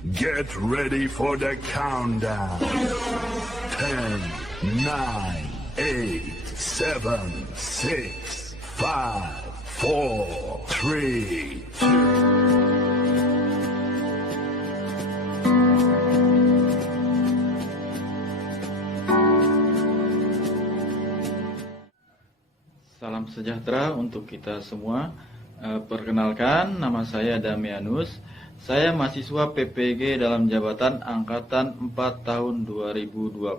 Get ready for the countdown. 10, 9, 8, 7, 6, 5, 4, 3, 2. Salam sejahtera untuk kita semua. Perkenalkan, nama saya Damianus. Saya mahasiswa PPG dalam jabatan Angkatan 4 tahun 2020.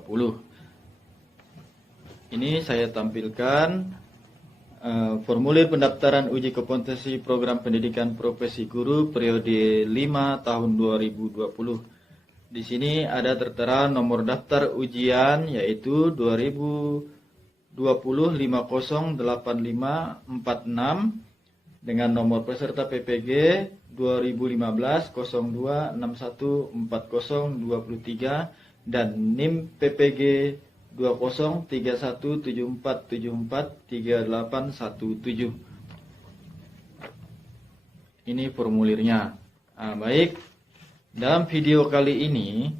Ini saya tampilkan formulir pendaftaran uji kompetensi program pendidikan profesi guru periode 5 tahun 2020. Di sini ada tertera nomor daftar ujian yaitu 2020-508546 dengan nomor peserta PPG 2015-02-6140-23 dan NIM PPG 203174743817. Ini formulirnya. Baik, dalam video kali ini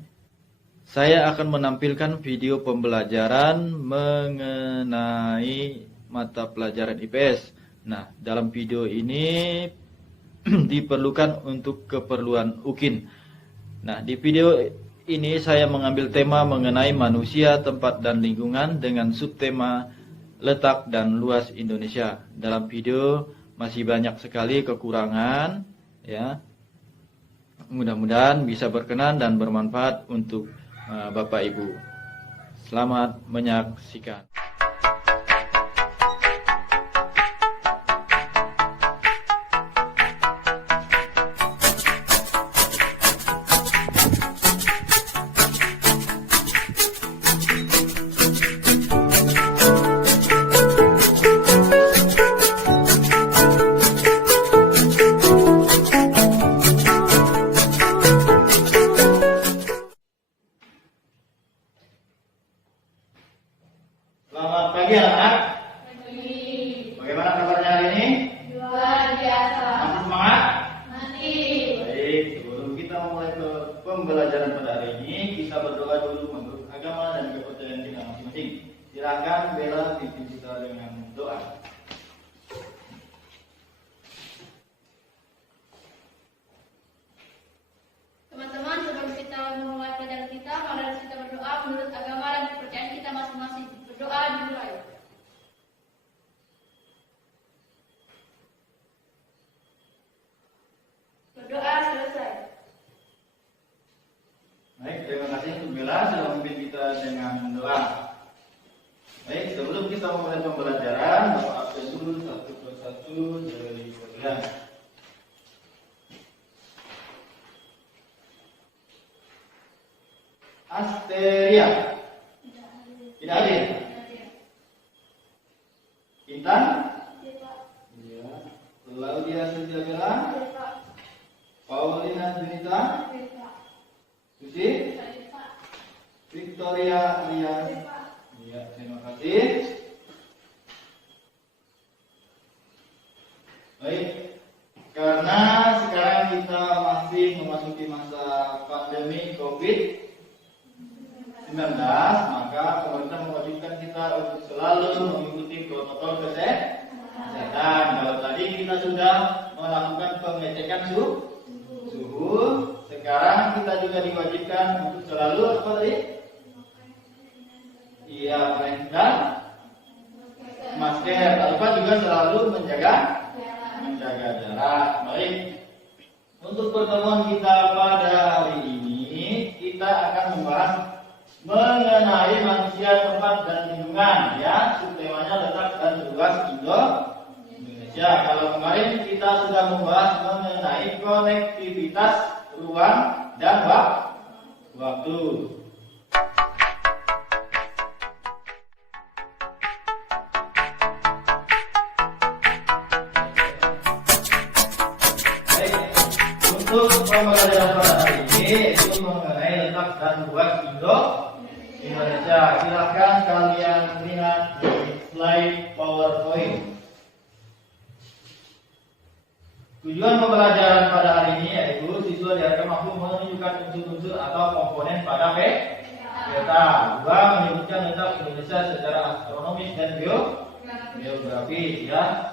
saya akan menampilkan video pembelajaran mengenai mata pelajaran IPS. Nah, dalam video ini diperlukan untuk keperluan UKIN. Nah, di video ini saya mengambil tema mengenai manusia, tempat, dan lingkungan dengan subtema letak dan luas Indonesia. Dalam video masih banyak sekali kekurangan, ya. Mudah-mudahan bisa berkenan dan bermanfaat untuk Bapak Ibu. Selamat menyaksikan. Selamat pagi anak-anak. Bagaimana kabarnya hari ini? Luar biasa. Masih semangat? Masih. Baik, sebelum kita mulai ke pembelajaran pada hari ini, kita berdoa dulu menurut agama dan kepercayaan kita masing-masing. Silakan Bella pimpin kita dengan doa. Teman-teman, sebelum kita memulai pelajaran kita, mari kita berdoa menurut agama dan kepercayaan kita masing-masing. Berdoa dimulai. Berdoa selesai. Baik, terima kasih untuk Bella sudah memimpin kita dengan doa. Baik, sebelum kita memulai pembelajaran, Bapak absen dulu satu persatu dari kalian. Asteria. Tidak hadir. Intan? Iya. Claudia Cynthia Bella? Paulina Junita? Susi? Victoria Ria? Iya, terima kasih. Baik, karena sekarang kita masih memasuki masa pandemi COVID-19, maka pemerintah mewajibkan kita untuk selalu mengikuti protokol kesehatan. Kalau tadi kita sudah melakukan pengecekan suhu, sekarang kita juga diwajibkan untuk selalu apa tadi? Iya, dan masker. Tak lupa juga selalu menjaga jarak. Baik. Untuk pertemuan kita pada hari ini, kita akan membahas mengenai manusia, tempat, dan lingkungan, ya. Subtemanya letak dan luas Indonesia. Kalau kemarin kita sudah membahas mengenai konektivitas ruang dan waktu. Baik, untuk pembelajaran pada hari ini itu mengenai letak dan luas Indonesia. Silakan kalian lihat di slide PowerPoint. Tujuan pembelajaran pada hari ini yaitu siswa siswa diharapkan mampu menunjukkan unsur-unsur atau komponen pada peta. 2. Menyebutkan letak Indonesia secara astronomis dan geografis ya.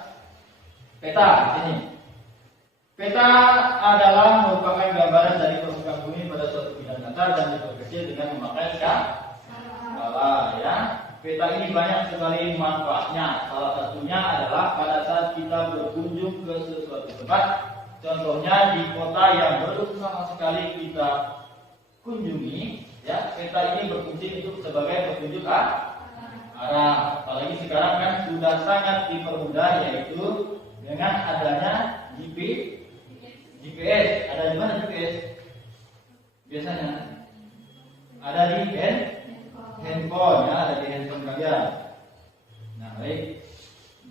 Peta ini. Peta adalah merupakan gambaran dari permukaan bumi pada suatu bidang datar dan diperkecil dengan memakai skala ya. Peta ini banyak sekali manfaatnya. Salah satunya adalah pada saat kita berkunjung ke sesuatu tempat, contohnya di kota yang belum sama sekali kita kunjungi, ya. Peta ini berfungsi untuk sebagai petunjuk arah. Apalagi sekarang kan sudah sangat dipermudah, yaitu dengan adanya GPS. Ada di mana GPS? Biasanya ada di handphone, ya, ada di handphone kalian. Nah, baik.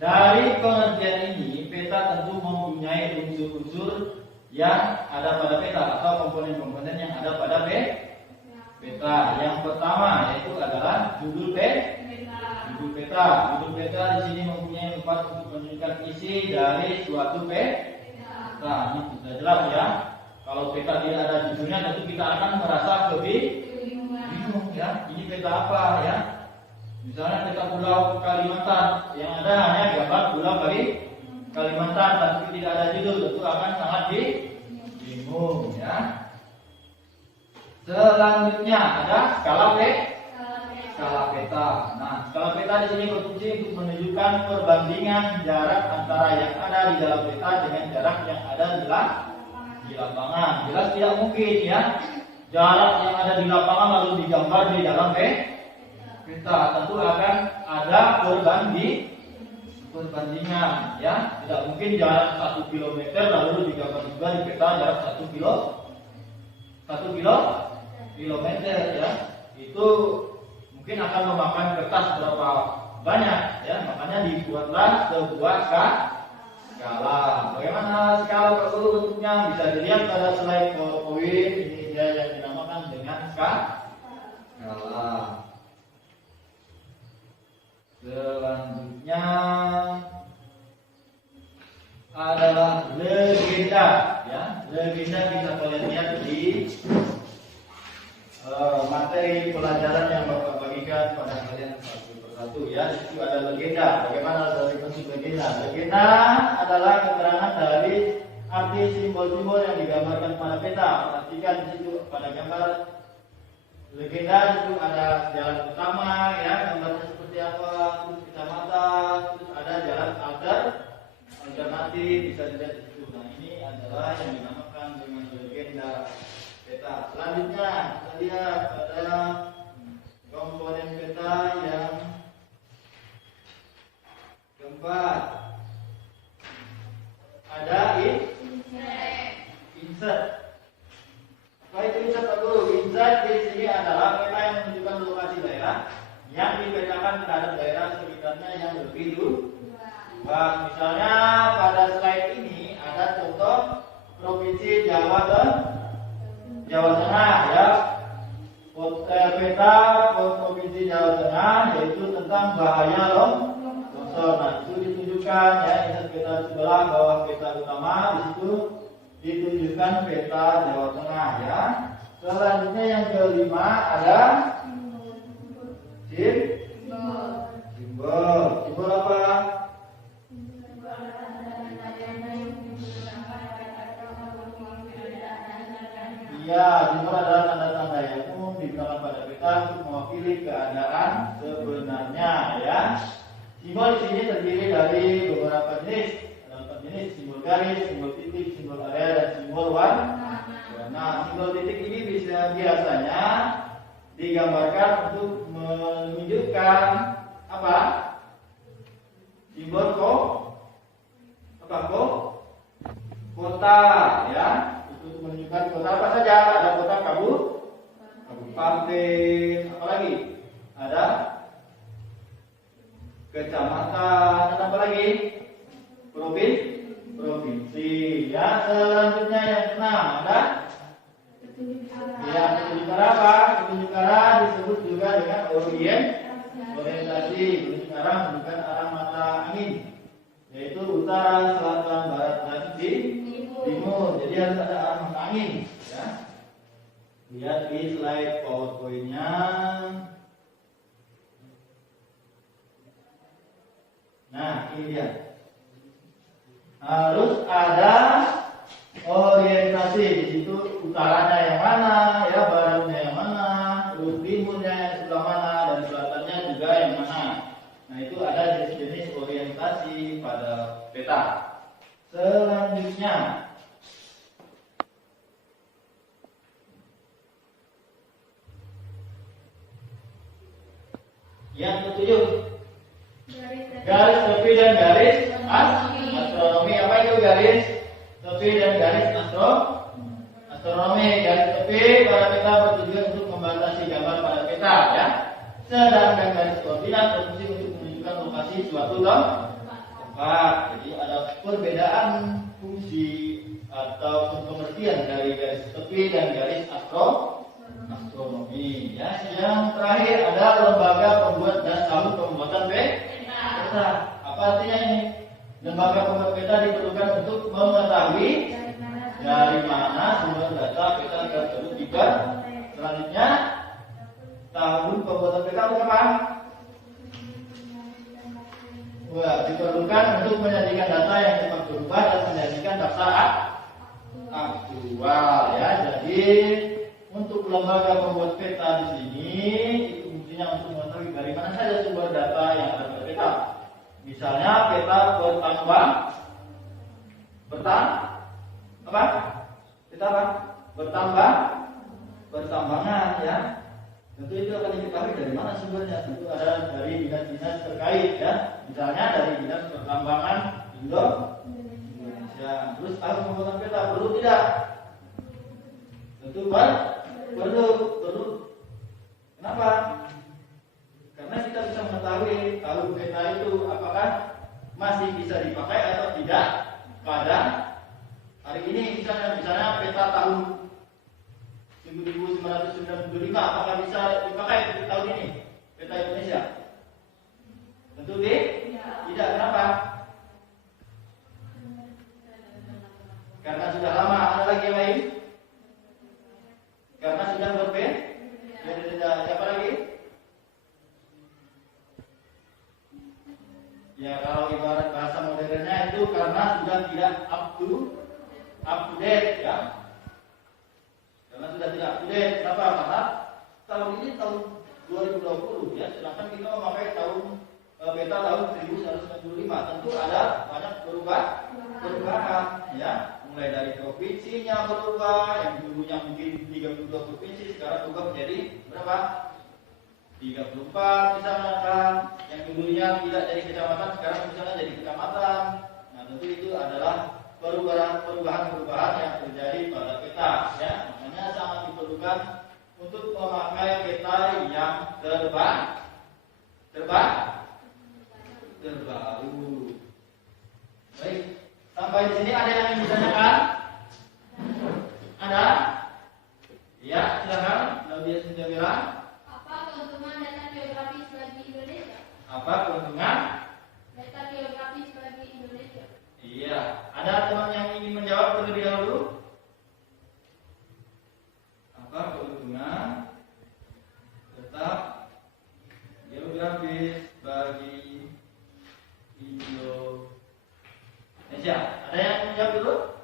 Dari pengertian ini, peta tentu mempunyai unsur-unsur yang ada pada peta atau komponen-komponen yang ada pada peta. Yang pertama yaitu adalah judul peta. Judul peta di sini mempunyai tempat untuk menunjukkan isi dari suatu peta. Ini sudah jelas ya. Kalau peta tidak ada judulnya, tentu kita akan merasa bingung ya. Ini peta apa ya? Misalnya peta Pulau Kalimantan, yang ada hanya gambar Pulau Kalimantan, tapi tidak ada judul, tentu akan sangat bingung ya. Selanjutnya ada skala peta. Nah, skala peta di sini berfungsi untuk menunjukkan perbandingan jarak antara yang ada di dalam peta dengan jarak yang ada di lapangan. Jelas tidak mungkin ya, jarak yang ada di lapangan lalu digambar di dalam peta. Tentu akan ada perbandingan ya. Tidak mungkin jarak 1 kilometer lalu digambar juga di peta jarak 1 kilometer ya. Itu mungkin akan memakan kertas berapa banyak ya. Makanya dibuatlah sebuah skala. Bagaimana skala tersebut bentuknya? Bisa dilihat pada slide PowerPoint. Ini dia yang dinamakan dengan skala. Selanjutnya adalah legenda ya. Legenda bisa kalian lihat di materi pelajaran yang Bapak bagikan pada kalian satu persatu ya. Di situ ada legenda. Bagaimana dari bentuk legenda? Legenda adalah keterangan dari arti simbol-simbol yang digambarkan pada peta. Perhatikan di situ pada gambar legenda itu ada jalan utama ya, gambarnya seperti apa, terus kecamatan, terus ada jalan alternatif bisa dilihat di situ. Nah, ini adalah yang dinamakan dengan legenda peta. Selanjutnya kita lihat ada komponen peta yang keempat. Ada insert. Apa itu insert Pak Guru? Insert di sini adalah peta yang menunjukkan lokasi daerah yang dipetakan terhadap daerah sekitarnya yang lebih luas. Misalnya pada slide ini ada contoh provinsi Jawa Tengah ya. Peta provinsi Jawa Tengah yaitu tentang bahaya longsor. Nah, itu ditunjukkan ya, insert peta sebelah bawah peta utama, di situ ditunjukkan peta Jawa Tengah ya. Selanjutnya yang kelima ada simbol apa? Iya, simbol adalah tanda-tanda yang umum digunakan pada peta untuk mewakili keadaan sebenarnya ya. Simbol di sini terdiri dari beberapa jenis. Ada 4 jenis: simbol garis, simbol titik, simbol area, dan simbol warna. Nah, simbol titik ini biasanya digambarkan untuk menunjukkan apa? Simbol kota ya. Untuk menunjukkan kota apa saja? Ada kota kabupaten, apalagi ada kecamatan, dan apa lagi? Provinsi ya. Selanjutnya yang keenam ada ya, petunjuk arah apa? Petunjuk arah disebut juga dengan orientasi. Petunjuk arah menunjukkan arah mata angin, yaitu utara, selatan, barat, dan timur. Jadi harus ada arah mata angin. Lihat di slide PowerPoint-nya. Nah, ini dia. Harus ada orientasi di situ, utaranya yang mana, ya baratnya yang mana, terus timurnya yang sebelah mana, dan selatannya juga yang mana. Nah, itu ada jenis-jenis orientasi pada peta. Selanjutnya, yang ketujuh, garis tepi dan garis astronomi. Apa itu garis tepi dan garis astronomi? Garis tepi pada peta bertujuan untuk membatasi gambar pada peta, ya. Sedangkan garis koordinat berfungsi untuk menunjukkan lokasi suatu tempat. Jadi ada perbedaan fungsi atau pengertian dari garis tepi dan garis astronomi. Ya, yang terakhir ada lembaga pembuat dan tahun pembuatan peta. Apa artinya ini? Lembaga pembuat peta diperlukan untuk mengetahui dari mana sumber data peta tersebut dibuat. Selanjutnya, tahun pembuatan peta berapa? Diperlukan untuk menyajikan data yang cepat berubah dan menyajikan data aktual, ya. Jadi untuk lembaga pembuat peta di sini itu fungsinya untuk mengetahui dari mana saja sumber data yang ada pada peta. Misalnya peta bertambangan, ya. Tentu itu akan diketahui dari mana sumbernya. Tentu ada dari dinas-dinas terkait, ya. Misalnya dari dinas pertambangan Indonesia. Terus tahun pembuatan peta perlu tidak? Tentu perlu. Kenapa? Karena kita bisa mengetahui tahun peta itu apakah masih bisa dipakai atau tidak pada hari ini. Misalnya peta tahun 1995 apakah bisa dipakai di tahun ini peta Indonesia? Tentu tidak. Kenapa? Karena sudah lama. Ada lagi yang lain? Karena sudah berbeda. Siapa lagi? Ya, kalau ibarat bahasa modernnya itu karena sudah tidak up to date, ya. Karena sudah tidak up to date. Kenapa? Karena tahun ini tahun 2020, ya. Sedangkan kita memakai peta tahun 1995. Tentu ada banyak perubahan, ya. Mulai dari provinsinya berubah, yang dulunya mungkin 32 provinsi sekarang berubah menjadi berapa? 34 misalnya kan. Yang dulunya tidak jadi kecamatan sekarang misalnya jadi kecamatan. Nah, tentu itu adalah perubahan yang terjadi pada peta, ya. Makanya sangat diperlukan untuk memakai peta yang terbaru. Baik, sampai di sini ada yang ingin ditanyakan? Ada? Ya, silakan. Nadia Sinjawira. Apa keuntungan data geografis bagi Indonesia? Apa keuntungan Data geografis bagi Indonesia. Iya, ada teman yang ingin menjawab terlebih dahulu? Apa keuntungan data geografis bagi Indonesia? Ada yang menjawab dulu?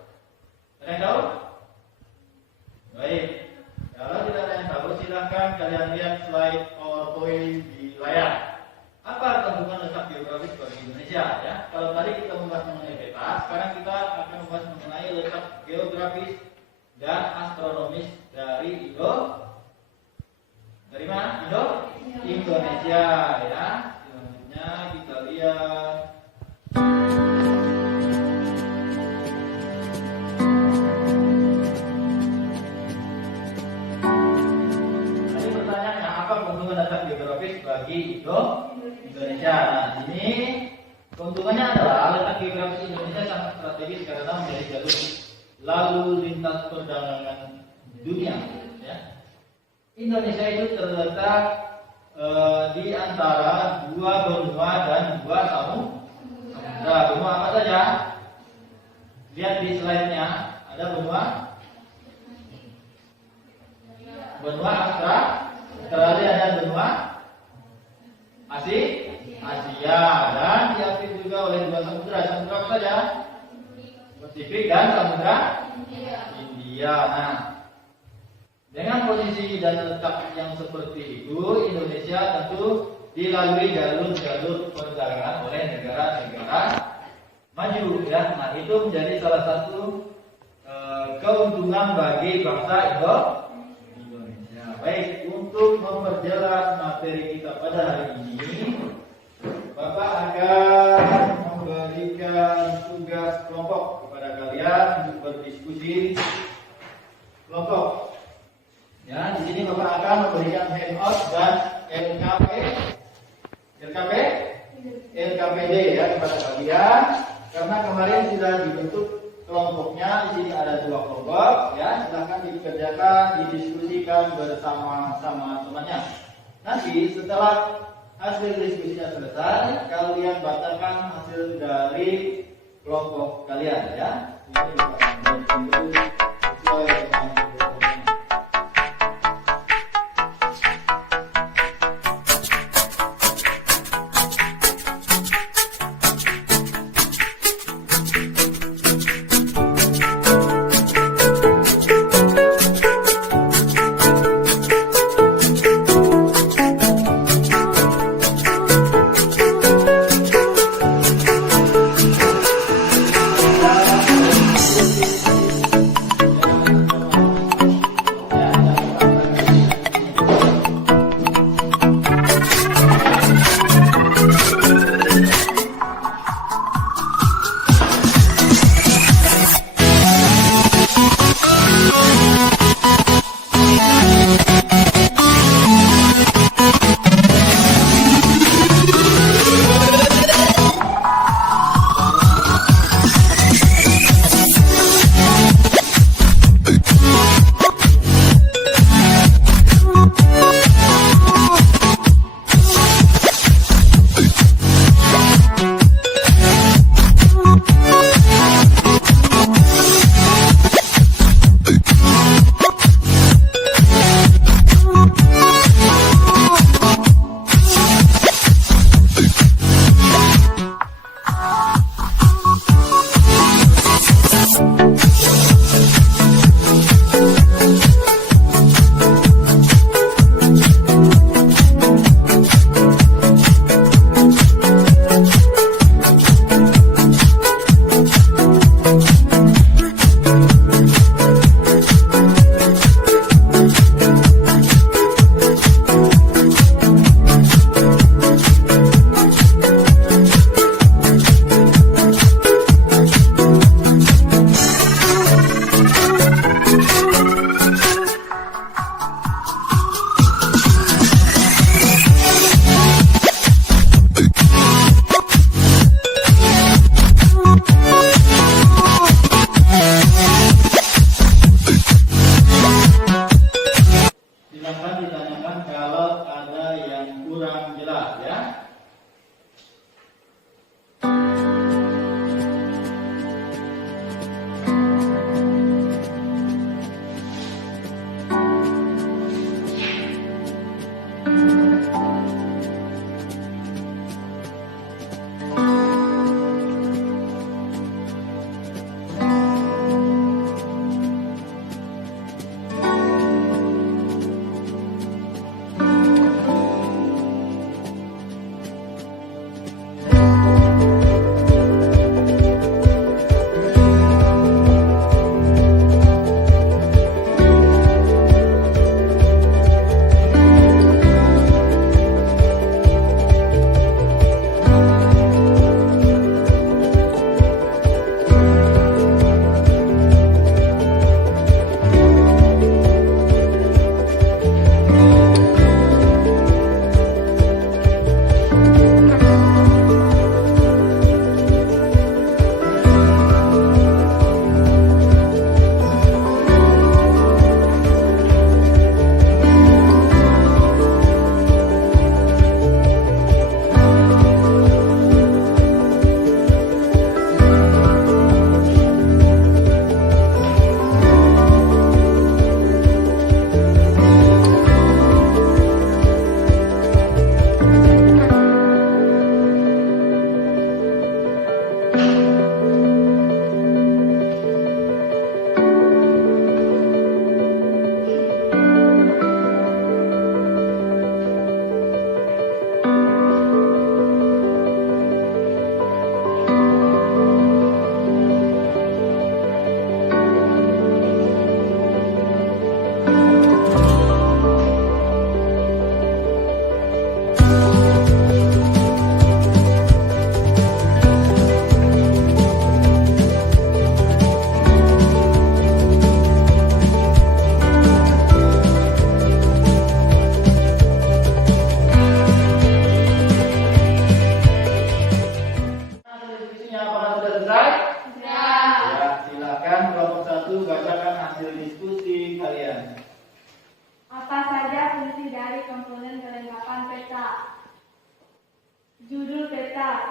Ada yang tahu? Baik, kalau tidak ada yang tahu silahkan kalian lihat slide PowerPoint di layar. Apa keuntungan letak geografis bagi Indonesia, ya? Kalau tadi kita membahas mengenai peta, sekarang kita akan membahas mengenai letak geografis dan astronomis dari dari mana? Indonesia, ya. Selanjutnya kita lihat. Tadi pertanyaannya apa keuntungan letak geografis bagi Indonesia? Nah, ini keuntungannya adalah letak geografis Indonesia sangat strategis karena menjadi jalur lalu lintas perdagangan dunia, ya. Indonesia itu terletak di antara dua benua dan dua samudra. Benua apa saja? Lihat di slide-nya, ada benua benua Australia dan benua Asia, dan diapit juga oleh dua samudra apa saja? Pasifik dan Samudra India. Nah, dengan posisi dan letak yang seperti itu, Indonesia tentu dilalui jalur-jalur perdagangan oleh negara-negara maju, ya. Nah, itu menjadi salah satu keuntungan bagi bangsa Indonesia. Baik, untuk memperjelas materi kita pada hari ini, Bapak akan memberikan tugas kelompok kepada kalian untuk berdiskusi kelompok. Ya, di sini Bapak akan memberikan handout dan LKPD ya kepada kalian, karena kemarin sudah dibentuk kelompoknya. Di sini ada 2 kelompok, ya. Silahkan dikerjakan, didiskusikan bersama-sama temannya. Nanti setelah hasil diskusinya selesai, kalian batalkan hasil dari kelompok kalian, ya. Ini sesuai dengan kelompoknya.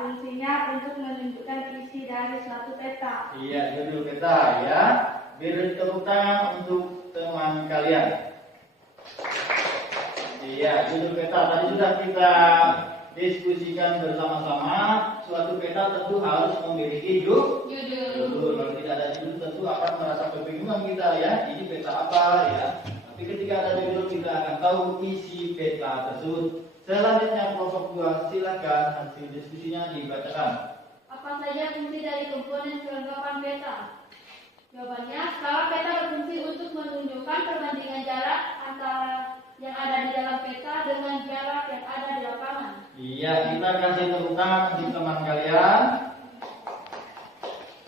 fungsinya untuk menunjukkan isi dari suatu peta. Iya, judul peta ya. Beri tepuk tangan untuk teman kalian. Iya, judul peta tadi sudah kita diskusikan bersama-sama. Suatu peta tentu harus memiliki judul. Kalau tidak ada judul tentu akan merasa kebingungan kita ya. Ini peta apa ya? Tapi ketika ada judul kita akan tahu isi peta tersebut. Selanjutnya kelompok 2, silakan hasil diskusinya dibacakan. Apa saja fungsi dari komponen kelengkapan peta? Jawabannya, skala peta berfungsi untuk menunjukkan perbandingan jarak antara yang ada di dalam peta dengan jarak yang ada di lapangan. Iya, kita kasih tepuk tangan untuk teman kalian.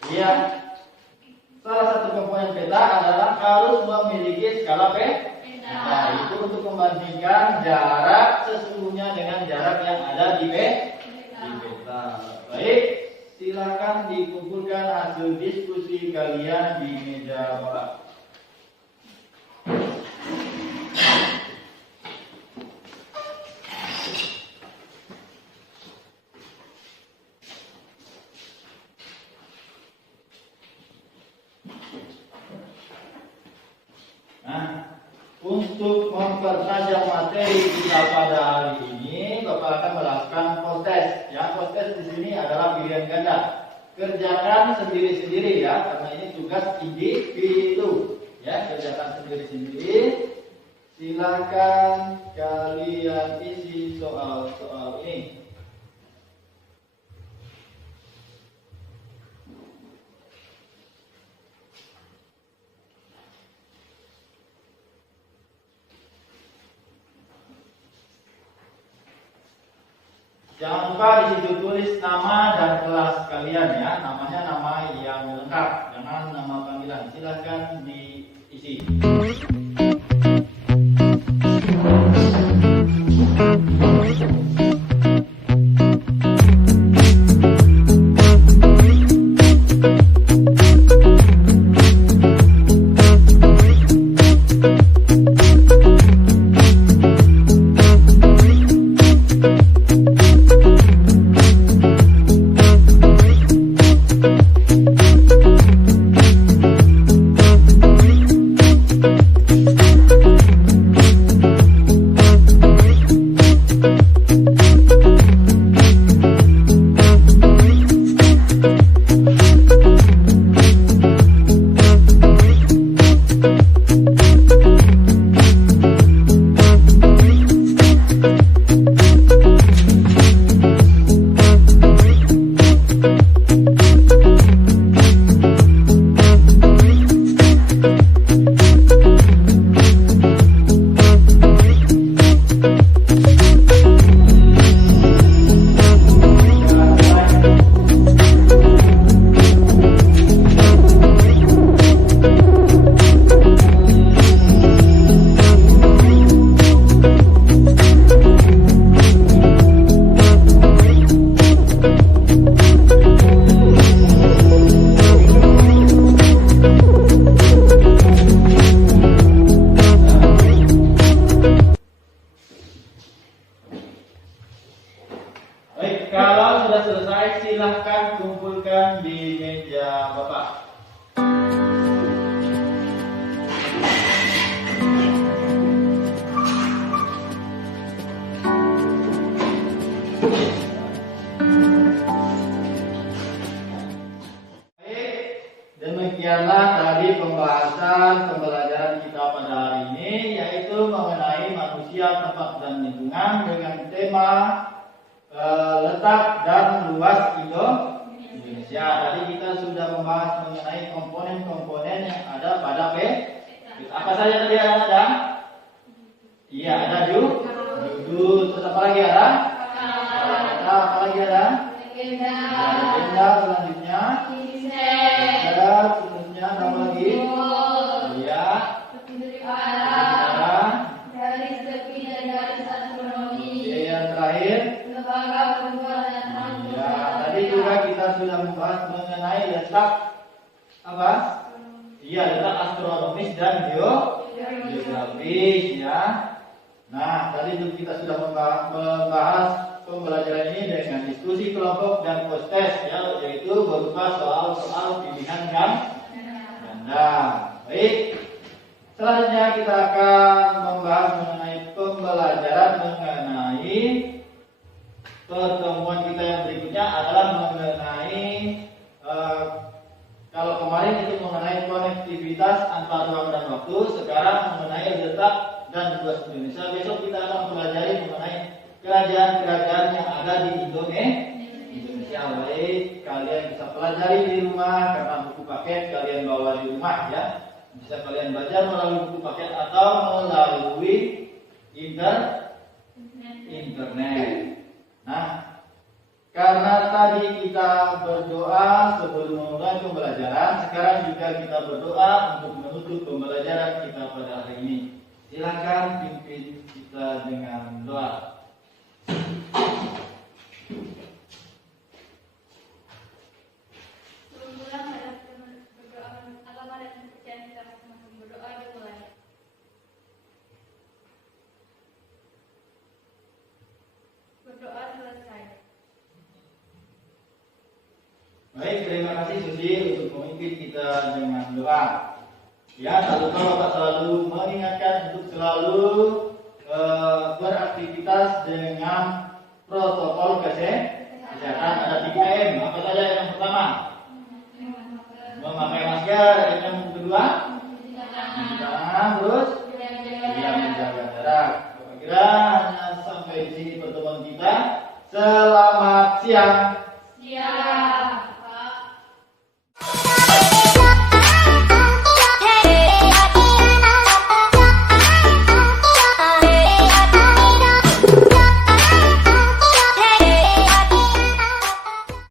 Iya, salah satu komponen peta adalah harus memiliki skala peta. Nah, itu untuk membandingkan jarak sesungguhnya dengan jarak yang ada di peta. Baik, silakan dikumpulkan hasil diskusi kalian di meja Bapak. Nah, untuk mempertajam materi kita pada hari ini, Bapak akan melakukan post-test. Ya, post-test di sini adalah pilihan ganda. Kerjakan sendiri-sendiri ya, karena ini tugas individu. Ya, kerjakan sendiri-sendiri. Silakan kalian isi soal-soal ini. Jangan lupa di situ tulis nama dan kelas kalian ya. Namanya nama yang lengkap, jangan nama panggilan. Silahkan diisi. silahkan kumpulkan di meja Bapak. Demikianlah tadi pembelajaran kita pada hari ini, yaitu mengenai manusia, tempat dan lingkungan dengan tema letak dan luas Indonesia. Tadi kita sudah membahas mengenai komponen-komponen yang ada pada apa saja tadi ada? Iya, ada judul. Terus apa lagi ada? Apa lagi ada? Legenda. Selanjutnya selanjutnya apa lagi? Iya. Garis tepi dan garis astronomi. Yang terakhir. Lembaga perempuan dan anak. Ya, tadi juga kita sudah membahas mengenai letak apa? Iya, letak astronomis dan geografis ya. Nah, tadi juga kita sudah membahas pembelajaran ini dengan diskusi kelompok dan post test, ya, yaitu berupa soal-soal pilihan ganda. Baik. Selanjutnya kita akan membahas mengenai pembelajaran mengenai pertemuan kita yang berikutnya adalah mengenai kalau kemarin itu mengenai konektivitas antar ruang dan waktu, sekarang mengenai letak dan tugas Indonesia. Besok kita akan mempelajari mengenai kerajaan-kerajaan yang ada di Indonesia. Baik, kalian bisa pelajari di rumah karena buku paket kalian bawa di rumah, ya. Bisa kalian baca melalui buku paket atau melalui internet. Nah, karena tadi kita berdoa sebelum memulai pembelajaran, sekarang juga kita berdoa untuk menutup pembelajaran kita pada hari ini. Silakan pimpin kita dengan doa. Berdoa selesai. Baik, terima kasih Susi untuk memimpin kita dengan doa. Ya, tak lupa Bapak selalu mengingatkan untuk selalu beraktivitas dengan protokol kesehatan. Ada 3M. Apa saja yang pertama? Memakai masker. Yang kedua? Cuci tangan. Terus